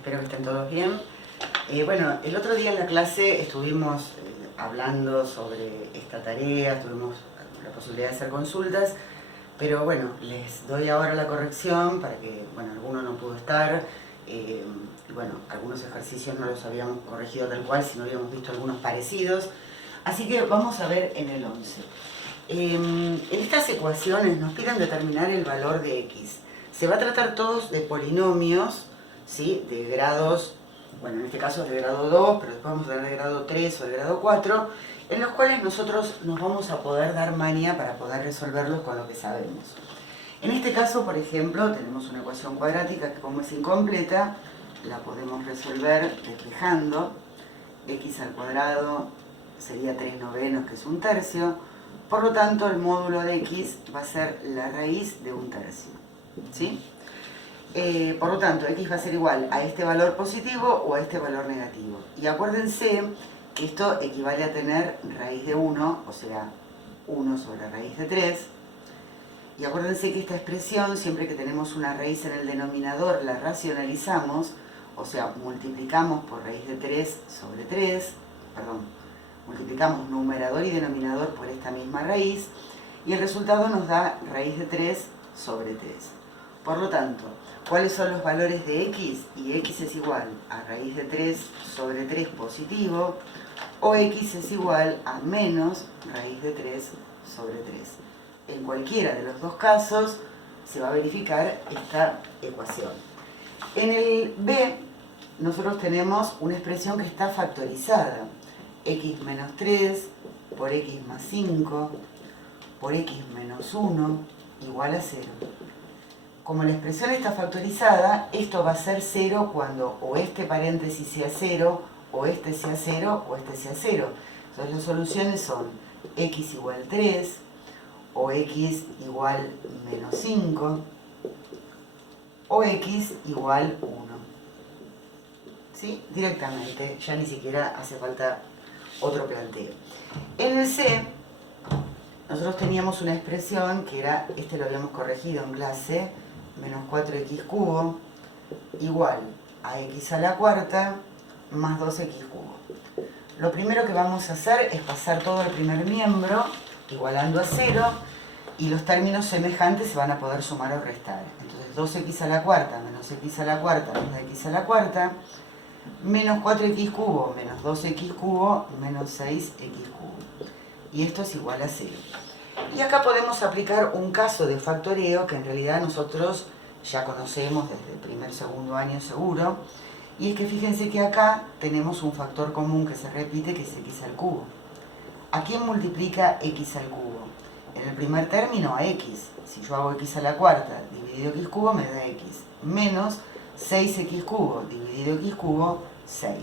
Espero que estén todos bien. Bueno, el otro día en la clase estuvimos hablando sobre esta tarea, tuvimos la posibilidad de hacer consultas, pero bueno, les doy ahora la corrección para que, bueno, alguno no pudo estar, y bueno, algunos ejercicios no los habíamos corregido tal cual, sino habíamos visto algunos parecidos. Así que vamos a ver en el 11. En estas ecuaciones nos piden determinar el valor de x. Se va a tratar todos de polinomios, ¿sí? De grados, bueno, en este caso es de grado 2, pero después vamos a tener de grado 3 o de grado 4, en los cuales nosotros nos vamos a poder dar maña para poder resolverlos con lo que sabemos. En este caso, por ejemplo, tenemos una ecuación cuadrática que, como es incompleta, la podemos resolver despejando. X al cuadrado sería 3/9, que es 1/3. Por lo tanto, el módulo de x va a ser la raíz de 1/3. ¿Sí? Por lo tanto, x va a ser igual a este valor positivo o a este valor negativo. Y acuérdense que esto equivale a tener raíz de 1, o sea, 1 sobre raíz de 3. Y acuérdense que esta expresión, siempre que tenemos una raíz en el denominador, la racionalizamos, o sea, multiplicamos por raíz de 3 sobre 3, multiplicamos numerador y denominador por esta misma raíz, y el resultado nos da raíz de 3 sobre 3. Por lo tanto, ¿cuáles son los valores de x? Y x es igual a raíz de 3 sobre 3 positivo, o x es igual a menos raíz de 3 sobre 3. En cualquiera de los dos casos se va a verificar esta ecuación. En el B, nosotros tenemos una expresión que está factorizada. X menos 3 por x más 5 por x menos 1 igual a 0. Como la expresión está factorizada, esto va a ser 0 cuando o este paréntesis sea 0, o este sea 0, o este sea 0. Entonces las soluciones son x igual 3, o x igual menos 5, o x igual 1. ¿Sí? Directamente, ya ni siquiera hace falta otro planteo. En el C, nosotros teníamos una expresión que era, lo habíamos corregido en clase, menos 4x cubo, igual a x a la cuarta más 2x cubo. Lo primero que vamos a hacer es pasar todo el primer miembro igualando a 0, y los términos semejantes se van a poder sumar o restar. Entonces 2x a la cuarta menos x a la cuarta menos x a la cuarta, menos 4x cubo menos 2x cubo menos 6x cubo. Y esto es igual a 0. Y acá podemos aplicar un caso de factoreo que en realidad nosotros ya conocemos desde el primer, segundo año seguro. Y es que fíjense que acá tenemos un factor común que se repite, que es x al cubo. ¿A quién multiplica x al cubo? En el primer término a x. Si yo hago x a la cuarta dividido x cubo me da x. Menos 6x cubo dividido x cubo, 6.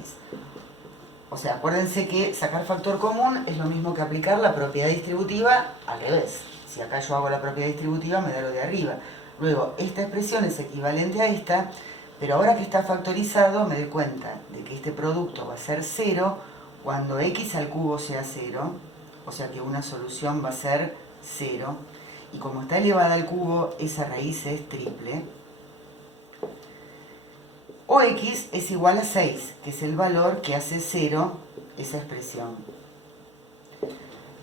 O sea, acuérdense que sacar factor común es lo mismo que aplicar la propiedad distributiva al revés. Si acá yo hago la propiedad distributiva me da lo de arriba. Luego, esta expresión es equivalente a esta, pero ahora que está factorizado me doy cuenta de que este producto va a ser 0 cuando x al cubo sea 0, o sea que una solución va a ser 0, y como está elevada al cubo, esa raíz es triple. O x es igual a 6, que es el valor que hace 0 esa expresión.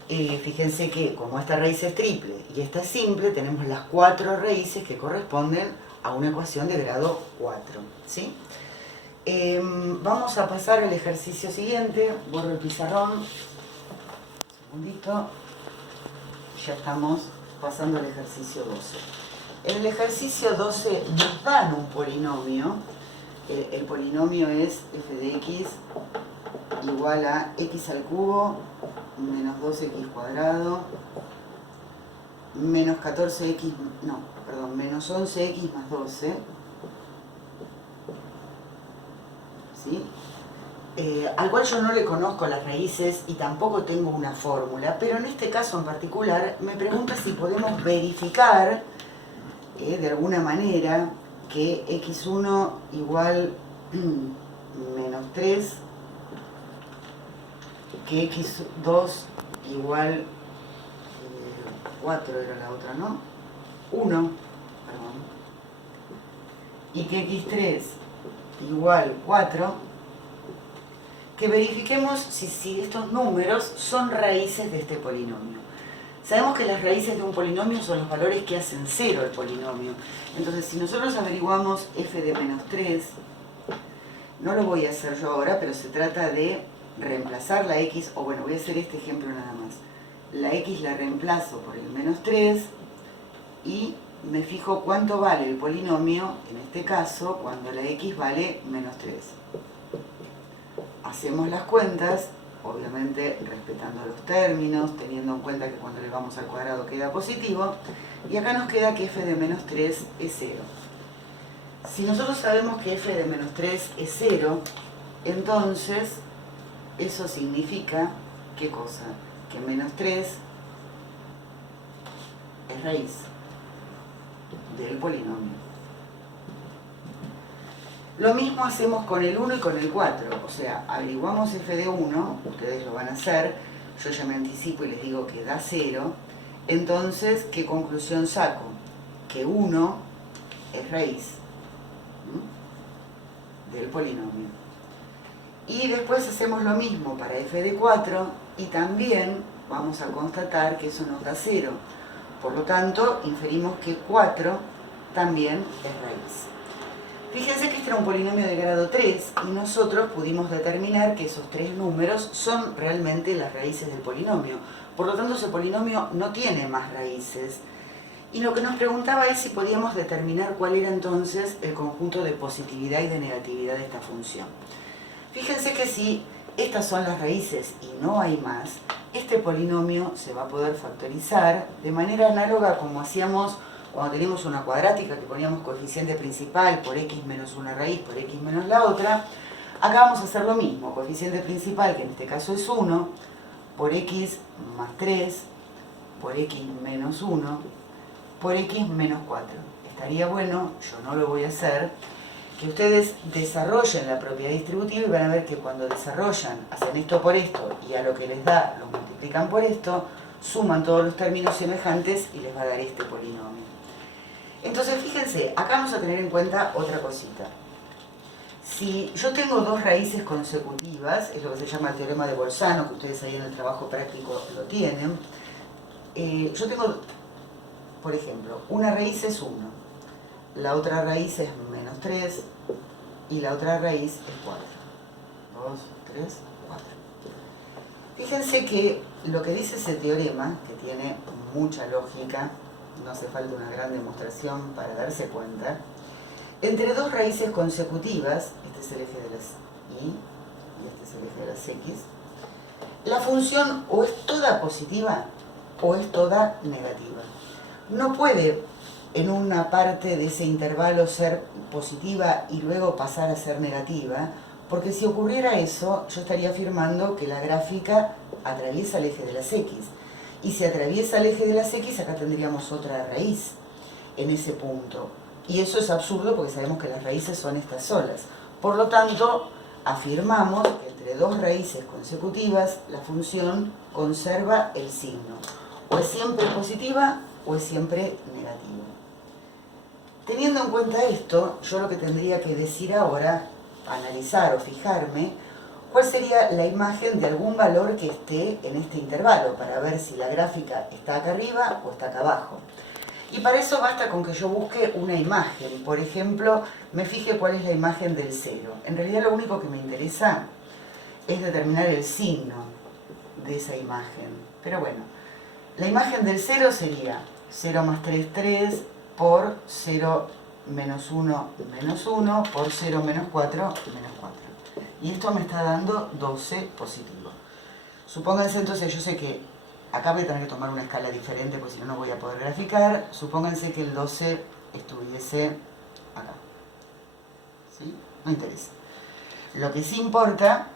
Fíjense que como esta raíz es triple y esta es simple, tenemos las 4 raíces que corresponden a una ecuación de grado 4. ¿Sí? Vamos a pasar al ejercicio siguiente. Borro el pizarrón. Un segundito. Ya estamos pasando al ejercicio 12. En el ejercicio 12 nos dan un polinomio. El polinomio es f de x igual a x al cubo menos 2x cuadrado menos 11x más 12. ¿Sí? Al cual yo no le conozco las raíces y tampoco tengo una fórmula, pero en este caso en particular me pregunta si podemos verificar de alguna manera que x1 igual menos 3, que x2 igual 4 era la otra, ¿no? 1, perdón. Y que x3 igual 4, que verifiquemos si estos números son raíces de este polinomio. Sabemos que las raíces de un polinomio son los valores que hacen 0 el polinomio. Entonces, si nosotros averiguamos f de menos 3, no lo voy a hacer yo ahora, pero se trata de reemplazar la x, o bueno, voy a hacer este ejemplo nada más. La x la reemplazo por el menos 3 y me fijo cuánto vale el polinomio, en este caso, cuando la x vale menos 3. Hacemos las cuentas, obviamente respetando los términos, teniendo en cuenta que cuando le vamos al cuadrado queda positivo, y acá nos queda que f de menos 3 es 0. Si nosotros sabemos que f de menos 3 es 0, entonces eso significa, ¿qué cosa? Que menos 3 es raíz del polinomio. Lo mismo hacemos con el 1 y con el 4, o sea, averiguamos f de 1, ustedes lo van a hacer, yo ya me anticipo y les digo que da 0, entonces, ¿qué conclusión saco? Que 1 es raíz del polinomio. Y después hacemos lo mismo para f de 4 y también vamos a constatar que eso nos da 0. Por lo tanto, inferimos que 4 también es raíz. Fíjense que este era un polinomio de grado 3 y nosotros pudimos determinar que esos 3 números son realmente las raíces del polinomio. Por lo tanto, ese polinomio no tiene más raíces. Y lo que nos preguntaba es si podíamos determinar cuál era entonces el conjunto de positividad y de negatividad de esta función. Fíjense que si estas son las raíces y no hay más, este polinomio se va a poder factorizar de manera análoga como hacíamos cuando teníamos una cuadrática que poníamos coeficiente principal por x menos una raíz por x menos la otra. Acá vamos a hacer lo mismo, coeficiente principal, que en este caso es 1, por x más 3, por x menos 1, por x menos 4. Estaría bueno, yo no lo voy a hacer, que ustedes desarrollen la propiedad distributiva y van a ver que cuando desarrollan, hacen esto por esto y a lo que les da lo multiplican por esto, suman todos los términos semejantes y les va a dar este polinomio. Entonces, fíjense, acá vamos a tener en cuenta otra cosita. Si yo tengo dos raíces consecutivas, es lo que se llama el teorema de Bolzano, que ustedes ahí en el trabajo práctico lo tienen. Yo tengo, por ejemplo, una raíz es 1, la otra raíz es menos 3 y la otra raíz es 4. 2, 3, 4. Fíjense que lo que dice ese teorema, que tiene mucha lógica, no hace falta una gran demostración para darse cuenta, entre dos raíces consecutivas, este es el eje de las y este es el eje de las x, la función o es toda positiva o es toda negativa. No puede en una parte de ese intervalo ser positiva y luego pasar a ser negativa, porque si ocurriera eso, yo estaría afirmando que la gráfica atraviesa el eje de las x. Y si atraviesa el eje de las x, acá tendríamos otra raíz en ese punto. Y eso es absurdo porque sabemos que las raíces son estas solas. Por lo tanto, afirmamos que entre dos raíces consecutivas, la función conserva el signo. O es siempre positiva o es siempre negativa. Teniendo en cuenta esto, yo lo que tendría que decir ahora, analizar o fijarme, ¿cuál sería la imagen de algún valor que esté en este intervalo? Para ver si la gráfica está acá arriba o está acá abajo. Y para eso basta con que yo busque una imagen. Por ejemplo, me fije cuál es la imagen del 0. En realidad lo único que me interesa es determinar el signo de esa imagen. Pero bueno, la imagen del 0 sería 0 más 3, 3, por 0 menos 1, menos 1, por 0 menos 4, menos 4. Y esto me está dando 12 positivo. Supónganse entonces, yo sé que acá voy a tener que tomar una escala diferente porque si no, no voy a poder graficar. Supónganse que el 12 estuviese acá. ¿Sí? No interesa. Lo que sí importa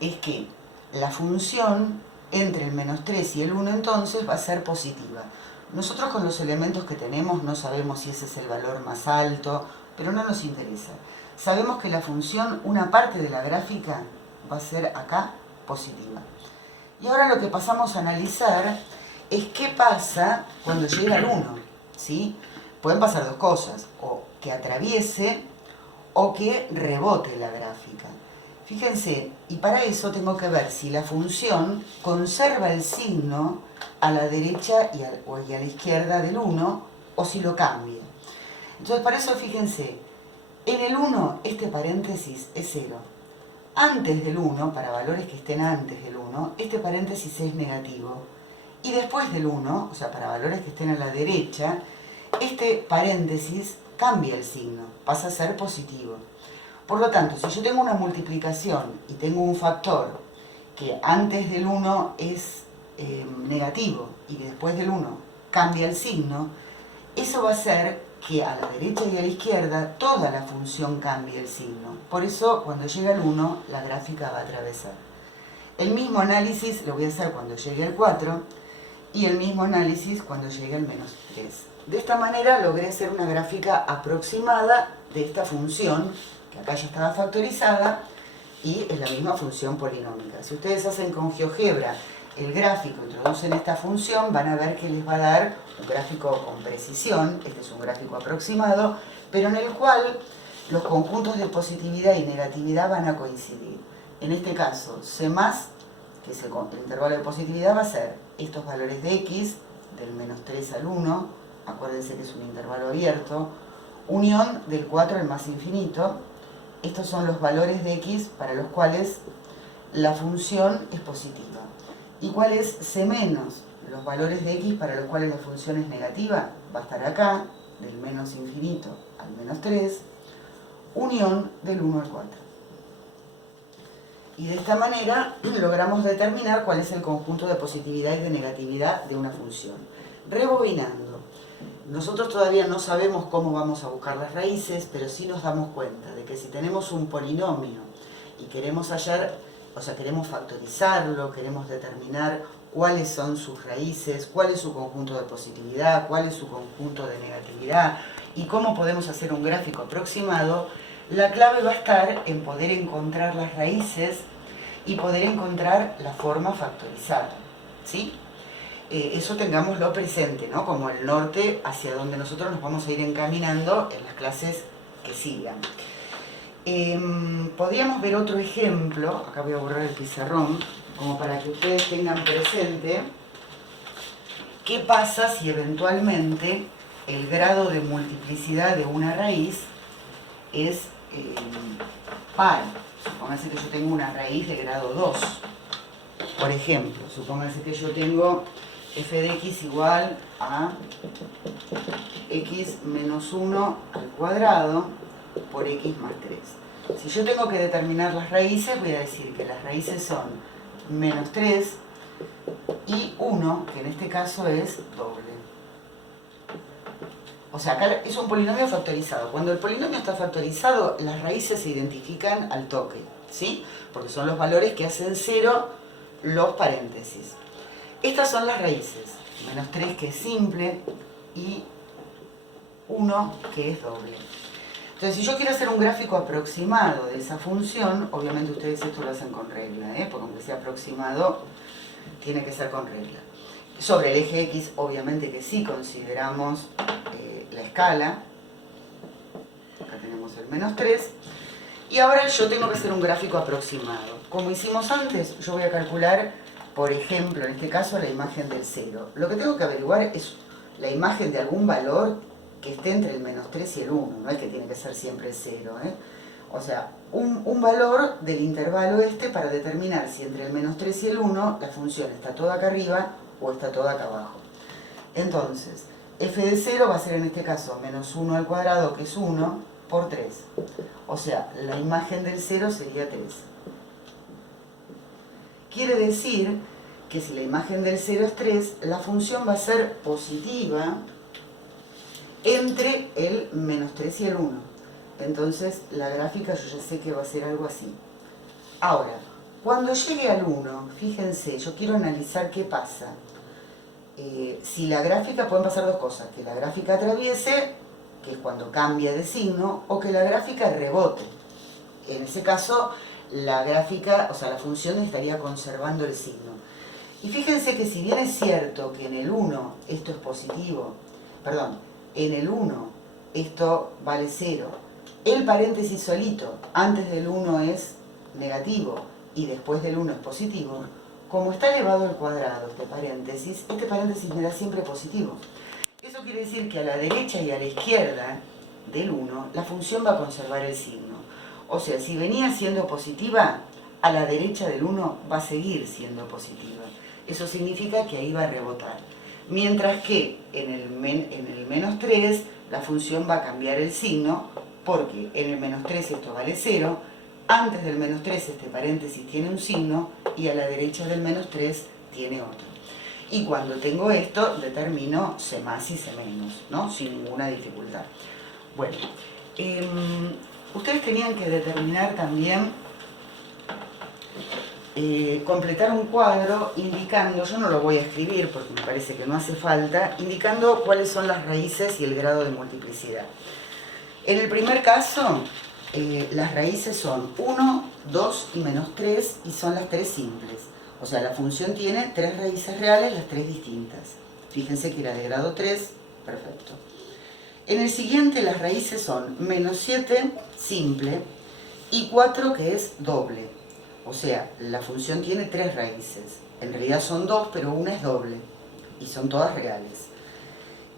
es que la función entre el menos 3 y el 1 entonces va a ser positiva. Nosotros con los elementos que tenemos no sabemos si ese es el valor más alto, pero no nos interesa. Sabemos que la función, una parte de la gráfica, va a ser acá positiva. Y ahora lo que pasamos a analizar es qué pasa cuando llega al 1, ¿sí? Pueden pasar dos cosas, o que atraviese o que rebote la gráfica. Fíjense, y para eso tengo que ver si la función conserva el signo a la derecha y a la izquierda del 1 o si lo cambia. Entonces, para eso fíjense, en el 1 este paréntesis es 0. Antes del 1, para valores que estén antes del 1, este paréntesis es negativo. Y después del 1, o sea, para valores que estén a la derecha, este paréntesis cambia el signo, pasa a ser positivo. Por lo tanto, si yo tengo una multiplicación y tengo un factor que antes del 1 es negativo y que después del 1 cambia el signo, eso va a hacer que a la derecha y a la izquierda toda la función cambie el signo. Por eso, cuando llega al 1, la gráfica va a atravesar. El mismo análisis lo voy a hacer cuando llegue al 4 y el mismo análisis cuando llegue al menos 3. De esta manera logré hacer una gráfica aproximada de esta función, que acá ya estaba factorizada, y es la misma función polinómica. Si ustedes hacen con GeoGebra el gráfico, introducen esta función, van a ver que les va a dar un gráfico con precisión, este es un gráfico aproximado, pero en el cual los conjuntos de positividad y negatividad van a coincidir. En este caso, C+, que es el intervalo de positividad, va a ser estos valores de x, del menos 3 al 1, acuérdense que es un intervalo abierto, unión del 4 al más infinito. Estos son los valores de x para los cuales la función es positiva. ¿Y cuál es C-? Los valores de x para los cuales la función es negativa, va a estar acá, del menos infinito al menos 3, unión del 1 al 4. Y de esta manera logramos determinar cuál es el conjunto de positividad y de negatividad de una función. Rebobinando, nosotros todavía no sabemos cómo vamos a buscar las raíces, pero sí nos damos cuenta de que si tenemos un polinomio y queremos hallar, o sea, queremos factorizarlo, queremos determinar cuáles son sus raíces, cuál es su conjunto de positividad, cuál es su conjunto de negatividad y cómo podemos hacer un gráfico aproximado, la clave va a estar en poder encontrar las raíces y poder encontrar la forma factorizada, ¿sí? Eso tengámoslo presente, ¿no? Como el norte hacia donde nosotros nos vamos a ir encaminando en las clases que sigan. Podríamos ver otro ejemplo, acá voy a borrar el pizarrón, como para que ustedes tengan presente qué pasa si eventualmente el grado de multiplicidad de una raíz es par. Supóngase que yo tengo una raíz de grado 2. Por ejemplo, supóngase que yo tengo f de x igual a x menos 1 al cuadrado por x más 3. Si yo tengo que determinar las raíces, voy a decir que las raíces son menos 3 y 1, que en este caso es doble. O sea, acá es un polinomio factorizado. Cuando el polinomio está factorizado, las raíces se identifican al toque, ¿sí? Porque son los valores que hacen 0 los paréntesis. Estas son las raíces. Menos 3 que es simple y 1 que es doble. Entonces, si yo quiero hacer un gráfico aproximado de esa función, obviamente ustedes esto lo hacen con regla, porque aunque sea aproximado, tiene que ser con regla. Sobre el eje X, obviamente que sí consideramos la escala. Acá tenemos el menos 3. Y ahora yo tengo que hacer un gráfico aproximado. Como hicimos antes, yo voy a calcular, por ejemplo, en este caso, la imagen del 0. Lo que tengo que averiguar es la imagen de algún valor que esté entre el menos 3 y el 1. No es que tiene que ser siempre el 0, O sea, un valor del intervalo este para determinar si entre el menos 3 y el 1 la función está toda acá arriba o está toda acá abajo. Entonces, f de 0 va a ser en este caso menos 1 al cuadrado, que es 1, por 3. O sea, la imagen del 0 sería 3. Quiere decir que si la imagen del 0 es 3, la función va a ser positiva entre el menos 3 y el 1. Entonces, la gráfica yo ya sé que va a ser algo así. Ahora, cuando llegue al 1, fíjense, yo quiero analizar qué pasa. Si la gráfica, pueden pasar dos cosas, que la gráfica atraviese, que es cuando cambia de signo, o que la gráfica rebote. En ese caso, la gráfica, o sea, la función estaría conservando el signo. Y fíjense que si bien es cierto que en el 1 esto es positivo, perdón, en el 1 esto vale 0, el paréntesis solito antes del 1 es negativo y después del 1 es positivo, como está elevado al cuadrado este paréntesis me da siempre positivo. Eso quiere decir que a la derecha y a la izquierda del 1 la función va a conservar el signo. O sea, si venía siendo positiva, a la derecha del 1 va a seguir siendo positiva. Eso significa que ahí va a rebotar. Mientras que en el menos 3 la función va a cambiar el signo, porque en el menos 3 esto vale 0, antes del menos 3 este paréntesis tiene un signo y a la derecha del menos 3 tiene otro. Y cuando tengo esto, determino C más y C menos, ¿no? Sin ninguna dificultad. Bueno, ustedes tenían que determinar también, completar un cuadro indicando, yo no lo voy a escribir porque me parece que no hace falta, indicando cuáles son las raíces y el grado de multiplicidad. En el primer caso, las raíces son 1, 2 y menos 3 y son las 3 simples. O sea, la función tiene 3 raíces reales, las 3 distintas. Fíjense que era de grado 3, perfecto. En el siguiente las raíces son menos 7, simple, y 4 que es doble. O sea, la función tiene 3 raíces. En realidad son 2, pero una es doble. Y son todas reales.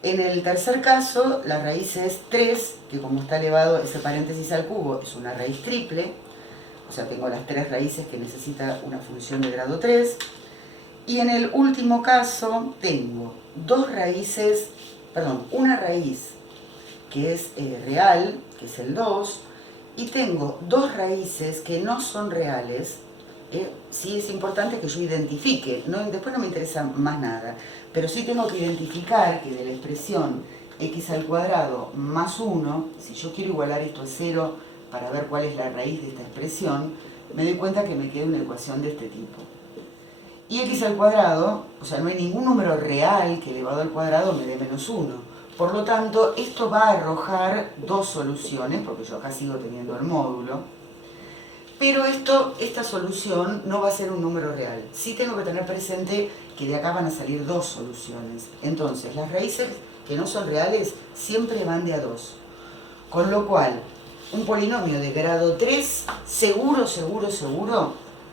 En el tercer caso, la raíz es 3, que como está elevado ese paréntesis al cubo, es una raíz triple. O sea, tengo las 3 raíces que necesita una función de grado 3. Y en el último caso, tengo una raíz que es real, que es el 2, y tengo 2 raíces que no son reales. Sí es importante que yo identifique, después no me interesa más nada, pero sí tengo que identificar que de la expresión x al cuadrado más 1, si yo quiero igualar esto a 0 para ver cuál es la raíz de esta expresión, me doy cuenta que me queda una ecuación de este tipo. Y x al cuadrado, o sea, no hay ningún número real que elevado al cuadrado me dé menos 1. Por lo tanto, esto va a arrojar 2 soluciones, porque yo acá sigo teniendo el módulo, pero esta solución no va a ser un número real. Sí tengo que tener presente que de acá van a salir 2 soluciones. Entonces, las raíces que no son reales siempre van de a 2. Con lo cual, un polinomio de grado 3, seguro,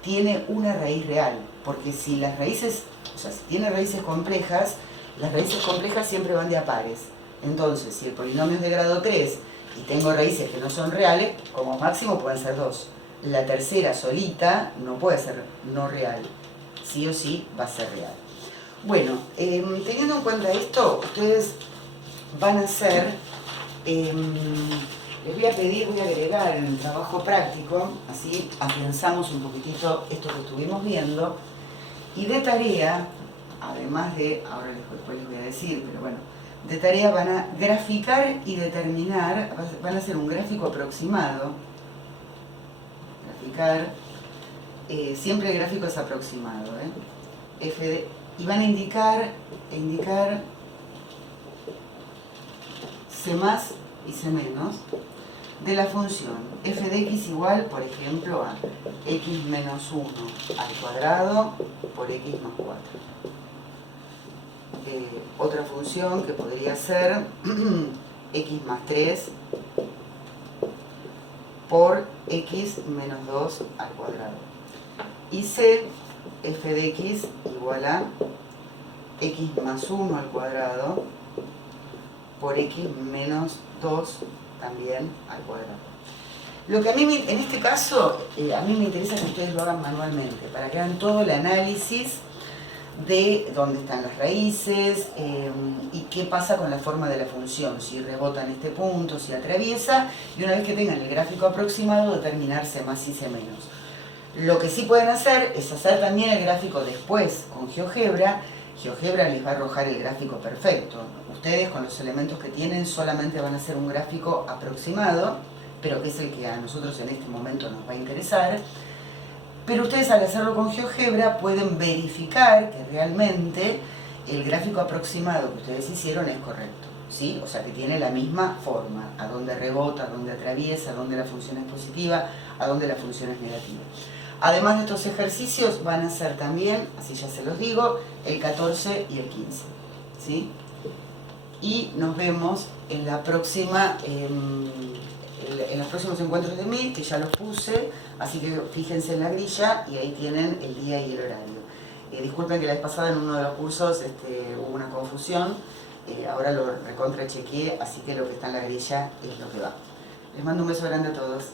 tiene una raíz real. Porque si las raíces, o sea, si tiene raíces complejas, las raíces complejas siempre van de a pares. Entonces, si el polinomio es de grado 3 y tengo raíces que no son reales, como máximo pueden ser 2. La tercera solita no puede ser no real. Sí o sí va a ser real. Bueno, teniendo en cuenta esto, ustedes van a hacer, les voy a pedir, voy a agregar en el trabajo práctico, así afianzamos un poquitito esto que estuvimos viendo, y de tarea, además de, ahora después les voy a decir, pero bueno, de tarea van a graficar y determinar, van a hacer un gráfico aproximado, siempre el gráfico es aproximado, y van a indicar C más y C menos de la función f de x igual, por ejemplo, a x menos 1 al cuadrado por x más 4. Otra función que podría ser x más 3 por x menos 2 al cuadrado. Y C, f de x igual a x más 1 al cuadrado por x menos 2 también al cuadrado. Lo que a mí, en este caso, a mí me interesa que ustedes lo hagan manualmente, para que hagan todo el análisis de dónde están las raíces y qué pasa con la forma de la función, si rebota en este punto, si atraviesa, y una vez que tengan el gráfico aproximado, determinar C más y C menos. Lo que sí pueden hacer es hacer también el gráfico después con GeoGebra. GeoGebra les va a arrojar el gráfico perfecto. Ustedes con los elementos que tienen solamente van a hacer un gráfico aproximado, pero que es el que a nosotros en este momento nos va a interesar. Pero ustedes al hacerlo con GeoGebra pueden verificar que realmente el gráfico aproximado que ustedes hicieron es correcto, ¿sí? O sea, que tiene la misma forma, a dónde rebota, a dónde atraviesa, a dónde la función es positiva, a dónde la función es negativa. Además de estos ejercicios van a ser también, así ya se los digo, el 14 y el 15, ¿sí? Y nos vemos en la próxima en los próximos encuentros de Meet, que ya los puse, así que fíjense en la grilla y ahí tienen el día y el horario. Disculpen que la vez pasada en uno de los cursos hubo una confusión, ahora lo recontrachequeé, así que lo que está en la grilla es lo que va. Les mando un beso grande a todos.